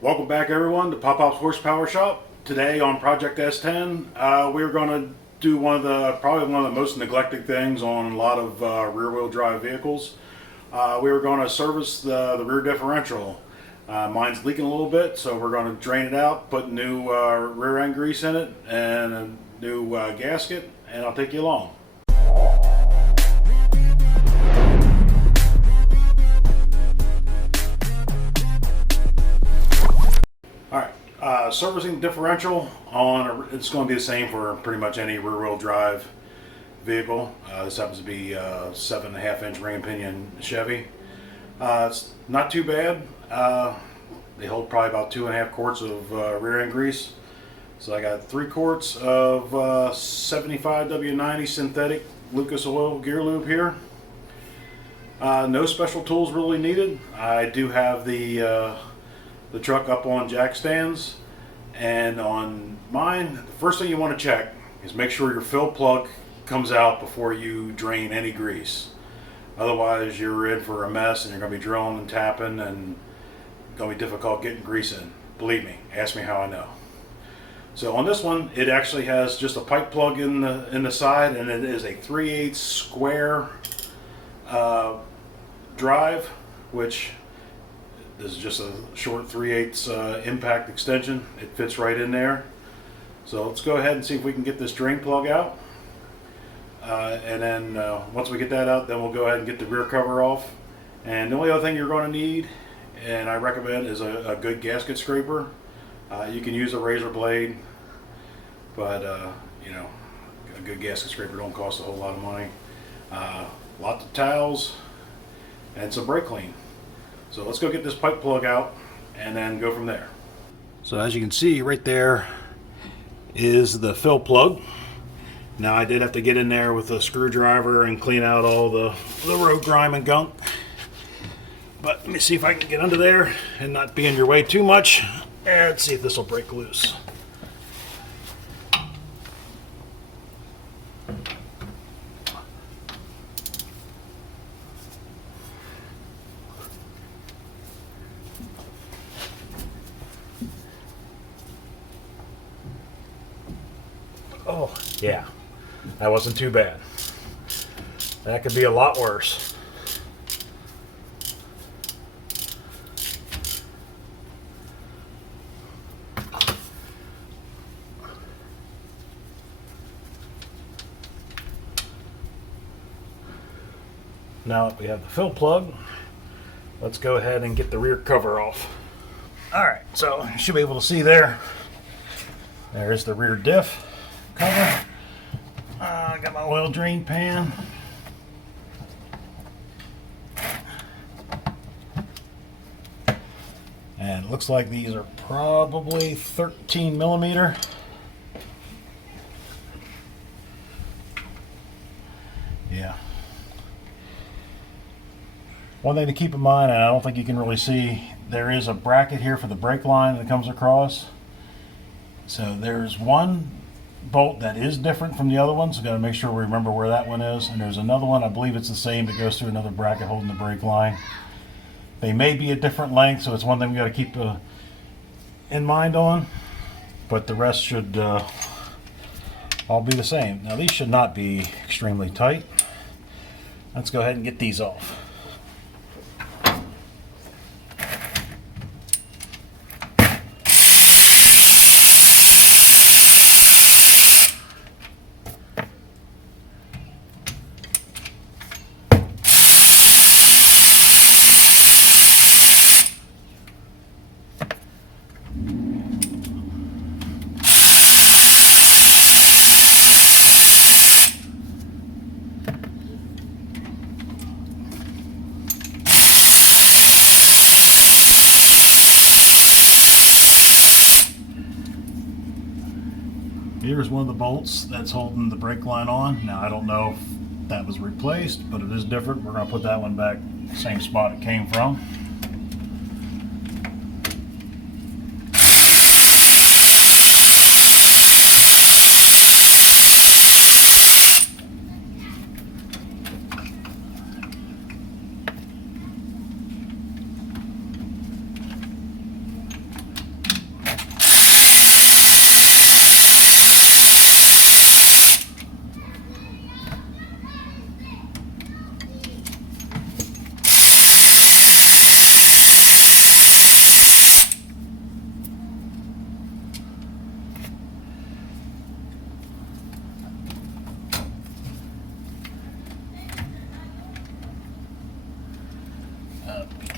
Welcome back everyone to PopPop's Horsepower Shop. Today on Project S10, we're going to do probably one of the most neglected things on a lot of rear-wheel drive vehicles. We were going to service the rear differential. Mine's leaking a little bit, so we're going to drain it out, put new rear end grease in it, and a new gasket, and I'll take you along. Servicing differential it's going to be the same for pretty much any rear-wheel drive vehicle. This happens to be a 7.5-inch ring and pinion Chevy. It's not too bad. They hold probably about 2.5 quarts of rear end grease. So I got 3 quarts of 75 W90 synthetic Lucas oil gear lube here. No special tools really needed. I do have the truck up on jack stands, and on mine, the first thing you want to check is make sure your fill plug comes out before you drain any grease. Otherwise you're in for a mess and you're going to be drilling and tapping and going to be difficult getting grease in. Believe me, ask me how I know. So on this one, it actually has just a pipe plug in the side, and it is a 3/8 square drive, which this is just a short 3/8 impact extension. It fits right in there. So let's go ahead and see if we can get this drain plug out. And then once we get that out, then we'll go ahead and get the rear cover off. And the only other thing you're going to need, and I recommend, is a good gasket scraper. You can use a razor blade, but you know, a good gasket scraper don't cost a whole lot of money. Lots of towels and some brake clean. So let's go get this pipe plug out and then go from there. So as you can see right there is the fill plug. Now I did have to get in there with a screwdriver and clean out all the road grime and gunk. But let me see if I can get under there and not be in your way too much. And let's see if this will break loose. Oh, yeah, that wasn't too bad. That could be a lot worse. Now that we have the fill plug, let's go ahead and get the rear cover off. Alright, so you should be able to see there. There's the rear diff cover. I got my oil drain pan. And it looks like these are probably 13 millimeter. Yeah. One thing to keep in mind, and I don't think you can really see, there is a bracket here for the brake line that comes across. So there's one bolt that is different from the other one, so got to make sure we remember where that one is. And there's another one, I believe it's the same, that goes through another bracket holding the brake line. They may be a different length, so it's one thing we got to keep in mind on, but the rest should all be the same. Now these should not be extremely tight. Let's go ahead and get these off. Here's one of the bolts that's holding the brake line on. Now I don't know if that was replaced, but it is different. We're going to put that one back same spot it came from.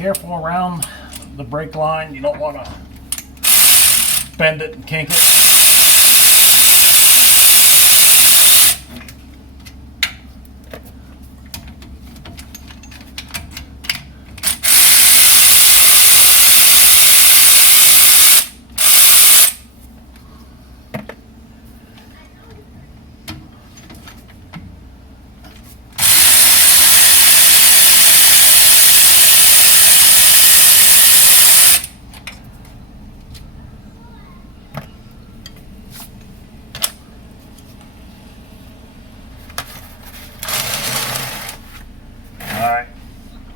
careful around the brake line. You don't want to bend it and kink it.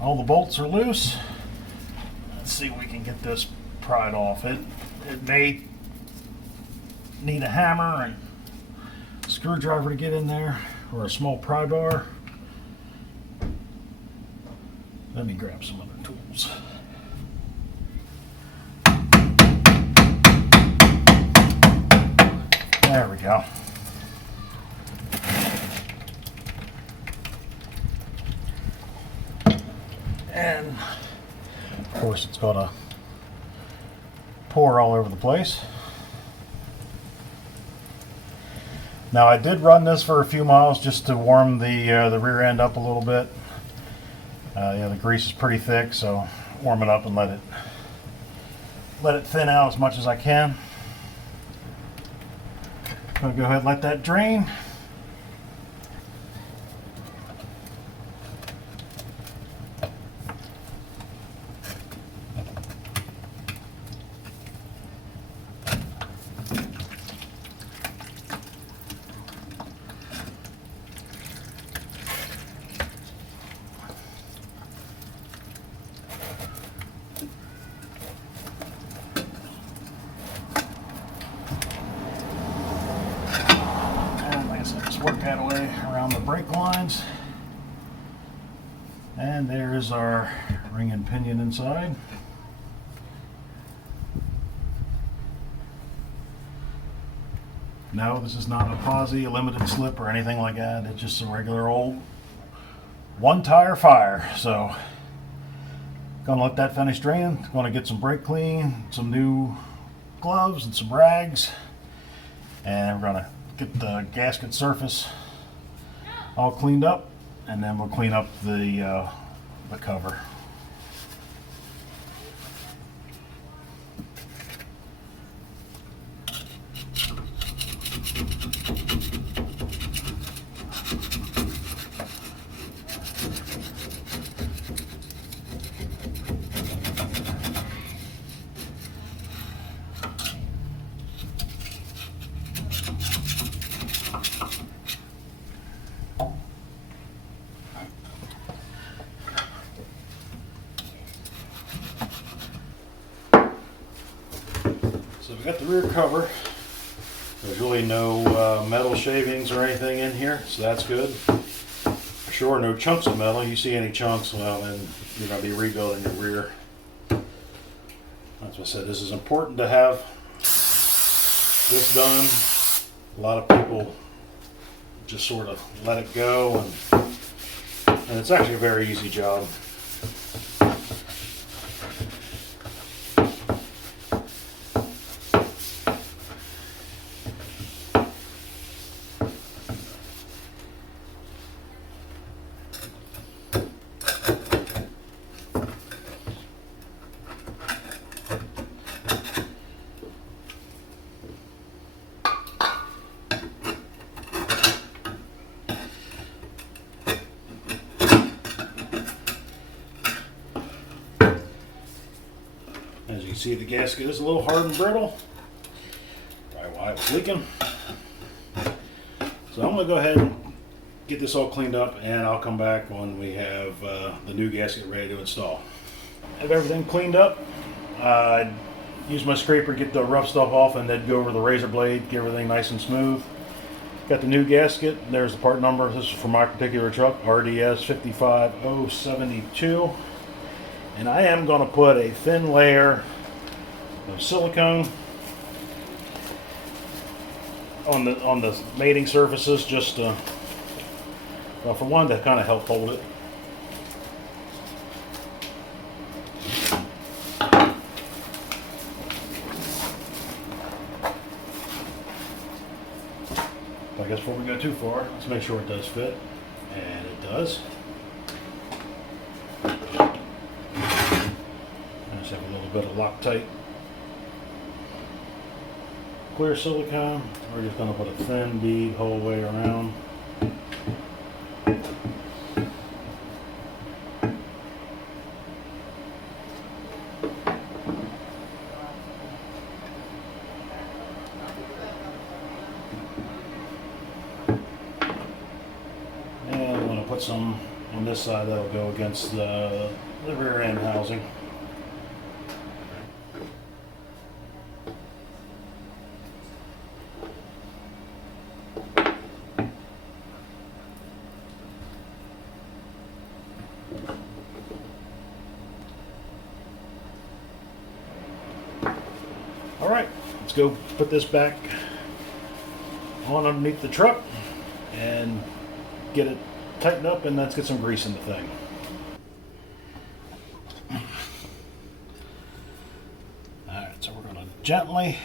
All the bolts are loose. Let's see if we can get this pried off. It may need a hammer and a screwdriver to get in there, or a small pry bar. Let me grab some other tools. There we go. And of course it's going to pour all over the place. Now I did run this for a few miles just to warm the rear end up a little bit. Yeah, the grease is pretty thick, so warm it up and let it thin out as much as I can. I'm going to go ahead and let that drain. Work that away around the brake lines, and there's our ring and pinion inside. No, this is not a posi, a limited slip, or anything like that. It's just a regular old one tire fire. So gonna let that finish draining. Gonna get some brake clean, some new gloves and some rags, and we're gonna get the gasket surface all cleaned up, and then we'll clean up the cover. So we got the rear cover. There's really no metal shavings or anything in here, so that's good. For sure, no chunks of metal. You see any chunks, well, then you're going to be rebuilding your rear. That's what I said. This is important to have this done. A lot of people just sort of let it go, and it's actually a very easy job. As you can see, the gasket is a little hard and brittle. Probably why it was leaking. So I'm going to go ahead and get this all cleaned up, and I'll come back when we have the new gasket ready to install. Have everything cleaned up. Use my scraper to get the rough stuff off, and then go over the razor blade, get everything nice and smooth. Got the new gasket. There's the part number. This is for my particular truck, RDS 55072. And I am going to put a thin layer of silicone on the mating surfaces, just well, for one, to kind of help hold it. I guess before we go too far, let's make sure it does fit. And it does. I just have a little bit of Loctite clear silicone. We're just going to put a thin bead whole way around. And I'm going to put some on this side that'll go against the rear end housing. Alright, let's go put this back on underneath the truck and get it tightened up, and let's get some grease in the thing. Alright, so we're going to gently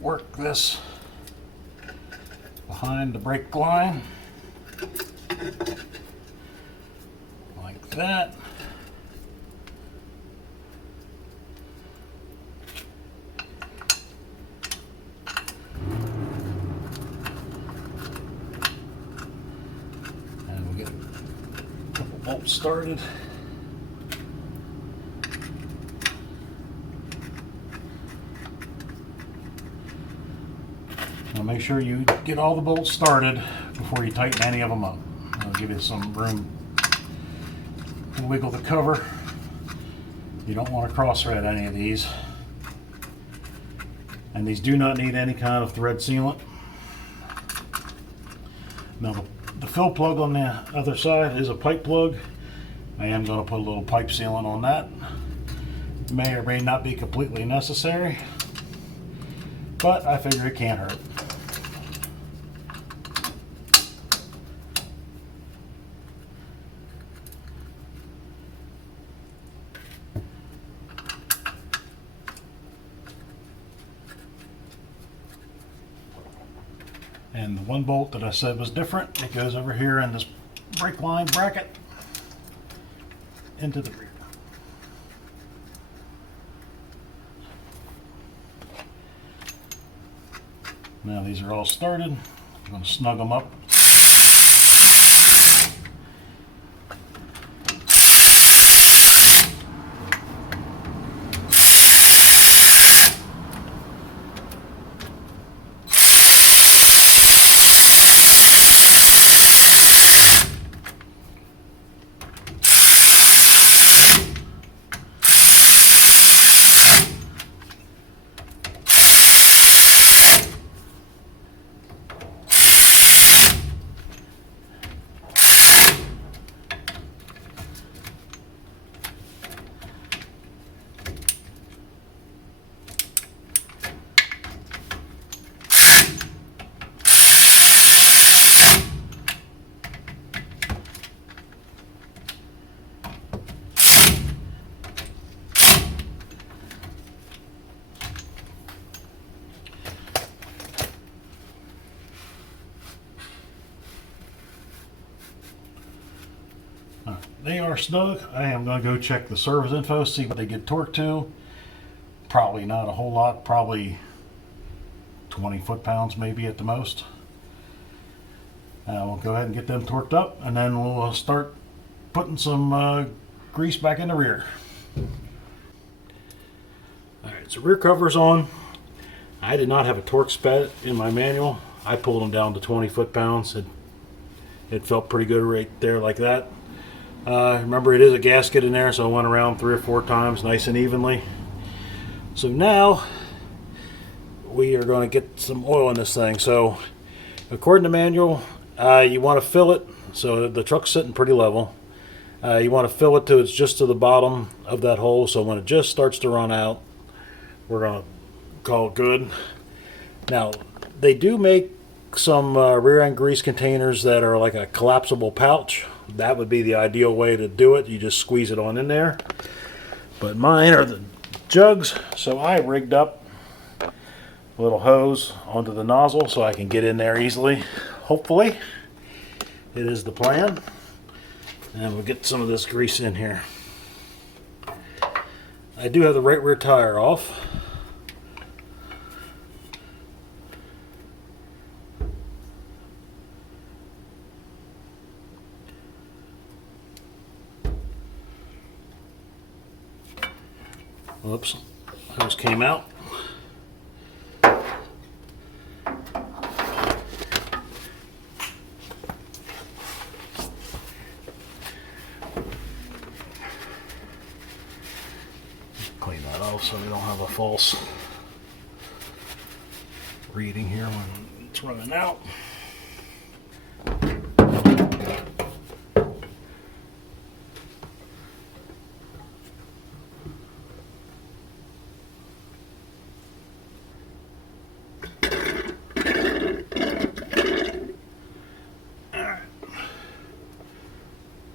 work this behind the brake line like that. Bolts started. Now make sure you get all the bolts started before you tighten any of them up. That'll give you some room to wiggle the cover. You don't want to cross-thread any of these. And these do not need any kind of thread sealant. Now the fill plug on the other side is a pipe plug. I am going to put a little pipe sealant on that. May or may not be completely necessary, but I figure it can't hurt. And the one bolt that I said was different, it goes over here in this brake line bracket into the rear. Now these are all started. I'm going to snug them up. They are snug. I am going to go check the service info, see what they get torqued to. Probably not a whole lot, probably 20 foot-pounds maybe at the most. We'll go ahead and get them torqued up, and then we'll start putting some grease back in the rear. Alright, so rear cover's on. I did not have a torque spec in my manual. I pulled them down to 20 foot-pounds. It felt pretty good right there like that. Remember, it is a gasket in there, so I went around 3 or 4 times nice and evenly. So now we are going to get some oil in this thing. So according to manual, you want to fill it so the truck's sitting pretty level. You want to fill it to it's just to the bottom of that hole, so when it just starts to run out, we're going to call it good. Now they do make some rear end grease containers that are like a collapsible pouch. That would be the ideal way to do it. You just squeeze it on in there. But mine are the jugs, so I rigged up little hose onto the nozzle so I can get in there easily. Hopefully, it is the plan. And we'll get some of this grease in here. I do have the right rear tire off. Whoops, hose came out. Clean that off so we don't have a false reading here when it's running out.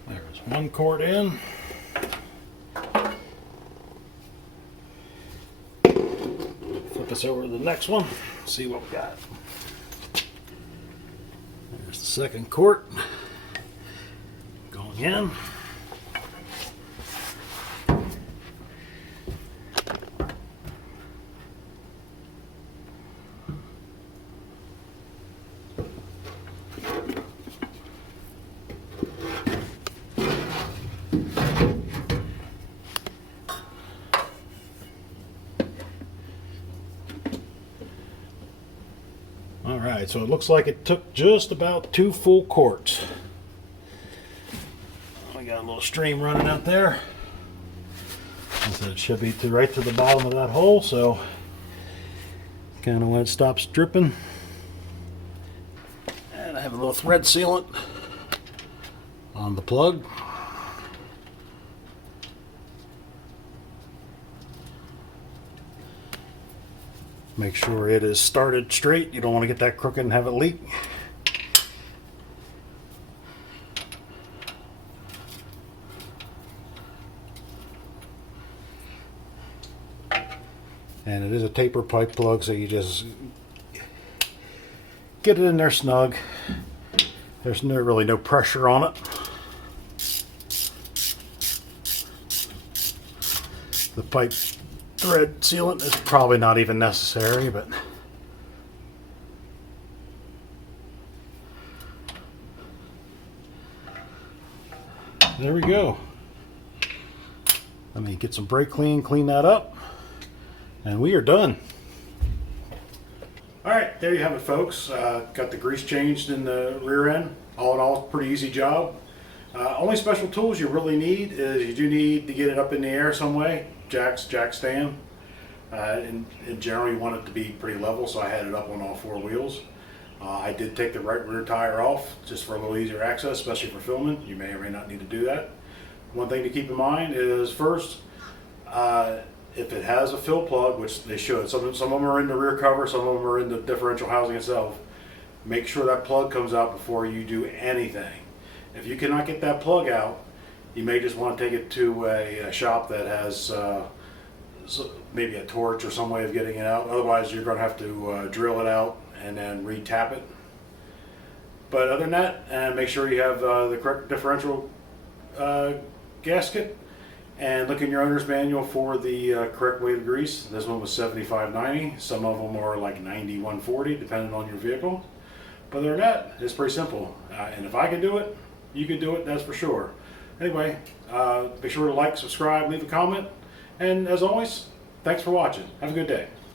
There's one quart in. Flip us over to the next one, see what we got. There's the second quart going in. Alright, so it looks like it took just about 2 full quarts. We got a little stream running out there. So it should be right to the bottom of that hole, so kind of when it stops dripping. And I have a little thread sealant on the plug. Make sure it is started straight. You don't want to get that crooked and have it leak. And it is a taper pipe plug, so you just get it in there snug. There's really no pressure on it. The pipe thread sealant is probably not even necessary, but there we go. Let me get some brake clean that up, and we are done. Alright, there you have it, folks. Got the grease changed in the rear end. All in all, pretty easy job. Only special tools you really need is you do need to get it up in the air some way. Jack stand. And generally you want it to be pretty level, so I had it up on all 4 wheels. I did take the right rear tire off just for a little easier access, especially for filming. You may or may not need to do that. One thing to keep in mind is first, if it has a fill plug, which they should, some of them are in the rear cover, some of them are in the differential housing itself, make sure that plug comes out before you do anything. If you cannot get that plug out, you may just want to take it to a shop that has maybe a torch or some way of getting it out. Otherwise, you're going to have to drill it out and then re-tap it. But other than that, make sure you have the correct differential gasket, and look in your owner's manual for the correct weight of grease. This one was 75.90. Some of them are like 91.40, depending on your vehicle. But other than that, it's pretty simple. And if I can do it, you can do it, that's for sure. Anyway, be sure to like, subscribe, leave a comment, and as always, thanks for watching. Have a good day.